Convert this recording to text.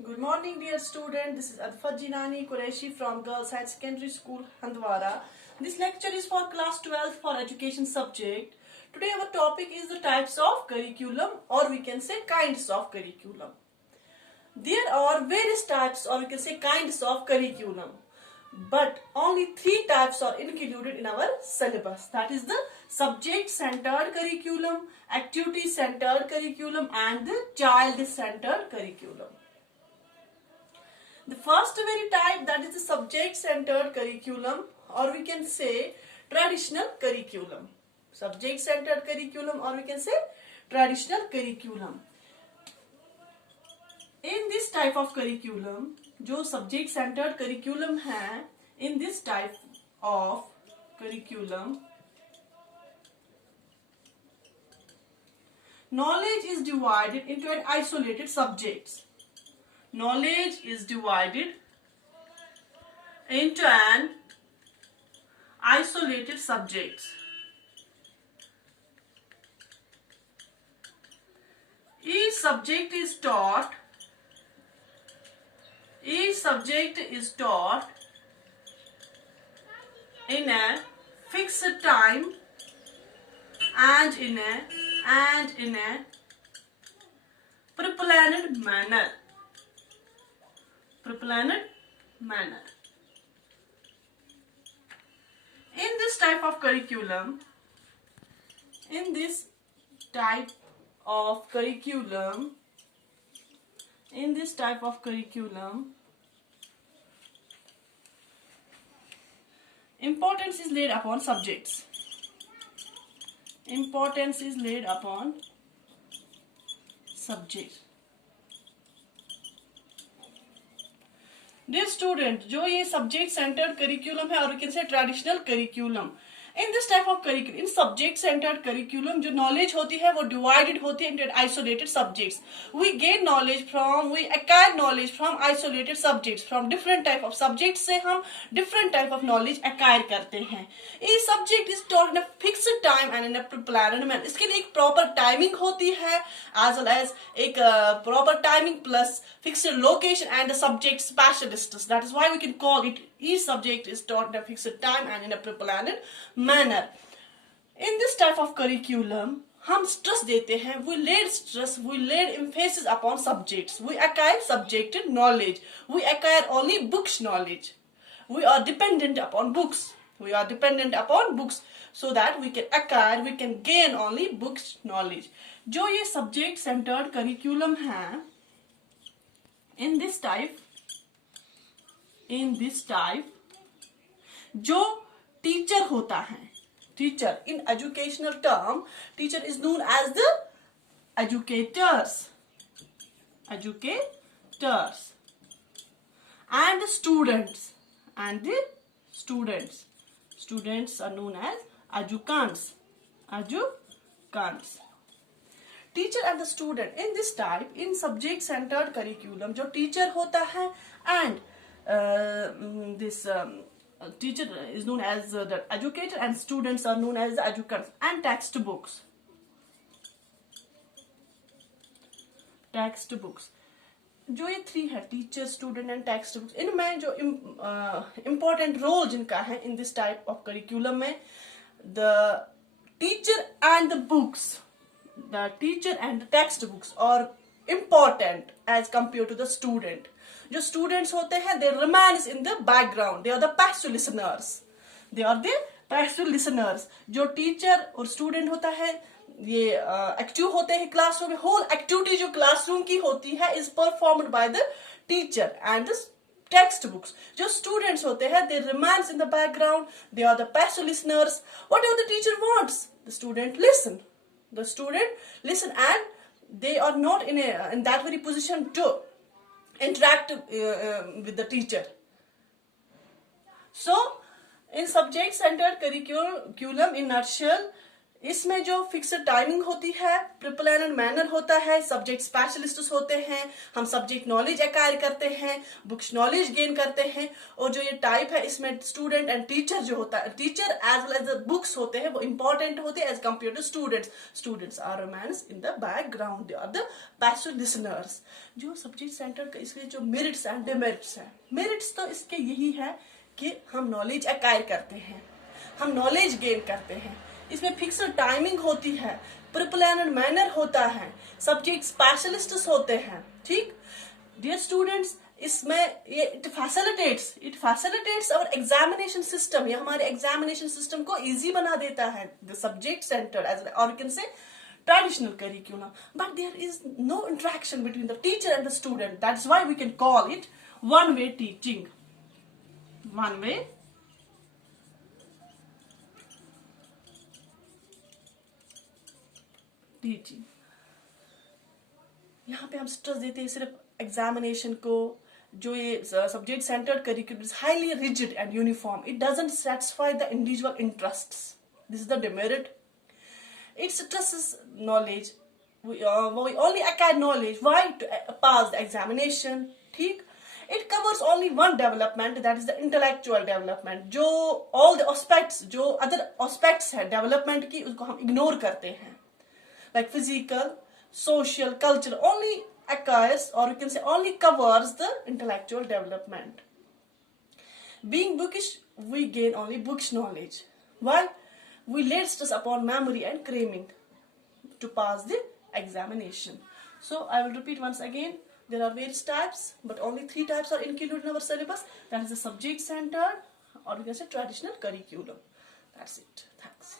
Good morning, dear student. This is Adfar Jeelani, Qurashi from Girls High Secondary School, Handwara. This lecture is for class 12 for education subject. Today our topic is the types of curriculum, or we can say kinds of curriculum. There are various types, or we can say kinds of curriculum, but only 3 types are included in our syllabus. That is the subject-centered curriculum, activity-centered curriculum, and the child-centered curriculum. The first very type, that is the subject-centered curriculum, or we can say traditional curriculum. Subject-centered curriculum, or we can say traditional curriculum. In this type of curriculum, जो subject-centered curriculum है, in this type of curriculum, knowledge is divided into an isolated subjects. Knowledge is divided into an isolated subjects. Each subject is taught in a fixed time and in a pre-planned manner. In this type of curriculum, importance is laid upon subjects. Dear student, जो ये subject centered curriculum है, और we can say traditional curriculum. In this type of curriculum, in subject centered curriculum, जो knowledge होती है वो divided होती है into isolated subjects. We acquire knowledge from isolated subjects. From different type of subjects से हम different type of knowledge acquire करते हैं. Each subject is taught in a fixed time and in a planned manner. इसके लिए एक proper timing होती है, as well as एक proper timing plus fixed location and the subject specialists. That is why we can call it each subject is taught in a fixed time and in a pre-planned manner. In this type of curriculum, हम stress देते हैं. We laid emphasis upon subjects. We acquire subjective knowledge. We acquire only books knowledge. We are dependent upon books. So that we can gain only books knowledge. जो ये subject centered curriculum है, in this type, जो teacher होता है, teacher in educational term, teacher is known as the educators, and the students are known as educants. Teacher and the student in this type, in subject centered curriculum, जो teacher होता है and this teacher is known as the educator and students are known as the educants, and textbooks. जो ये 3 है, teacher, student and textbooks, इनमें जो important role जिनका है in this type of curriculum में, the teacher and the textbooks are important as compared to the student. जो students होते हैं, they remain in the background. They are the passive listeners. जो teacher और student होता है, ये active होते हैं classroom में. Whole activity जो classroom की होती है is performed by the teacher and the textbooks. जो students होते हैं, they remain in the background. They are the passive listeners. Whatever the teacher wants, the student listen, and they are not in that very position to interact with the teacher. So in subject centered curriculum, in nutshell, इसमें जो fixed timing होती है, प्रिपलान and manner होता है, subject specialist होते हैं, हम subject knowledge acquire करते हैं, बुक्स नॉलेज गेन करते हैं, और जो ये टाइप है इसमें स्टूडेंट एंड टीचर जो होता है, teacher as well as the books होते हैं वो इंपॉर्टेंट होते हैं as compare to students. Students are romance in the background, they are the passive listeners. जो सब्जेक्ट सेंटर का इसलिए जो मेरिट्स एंड डिमेरिट्स है, मेरिट्स तो इसके यही है कि हम नॉलेज एक्वायर करते हैं, हम नॉलेज गेन करते हैं. इसमें फिक्स्ड टाइमिंग होती है, प्रिपलान एंड मैनर होता है, सब्जेक्ट स्पेशलिस्ट्स होते हैं. ठीक डियर स्टूडेंट्स, इसमें ये it facilitates our examination system. ये हमारे एग्जामिनेशन सिस्टम को इजी बना देता है. द सब्जेक्ट सेंटर एज और कैन से traditional curriculum, but there is no interaction between the teacher and the student. That's why we can call it one-way teaching. One-way teaching. यहाँ पे हम stress देते हैं सिर्फ एग्जामिनेशन को. जो ये subject centred curriculum is highly rigid and uniform. It doesn't satisfy the individual interests. This is the demerit. It stresses knowledge. We only acquire knowledge. Why? To pass the examination. ठीक. It covers only one development, that is the intellectual development. जो all the aspects, जो other aspects है development की, उसको हम ignore करते हैं. Like physical, social, cultural, only acquires, or you can say only covers the intellectual development. Being bookish, we gain only books knowledge. Why? We lay stress upon memory and cramming to pass the examination. So I will repeat once again. There are various types, but only 3 types are included in our syllabus. That is the subject centered, or you can say traditional curriculum. That's it. Thanks.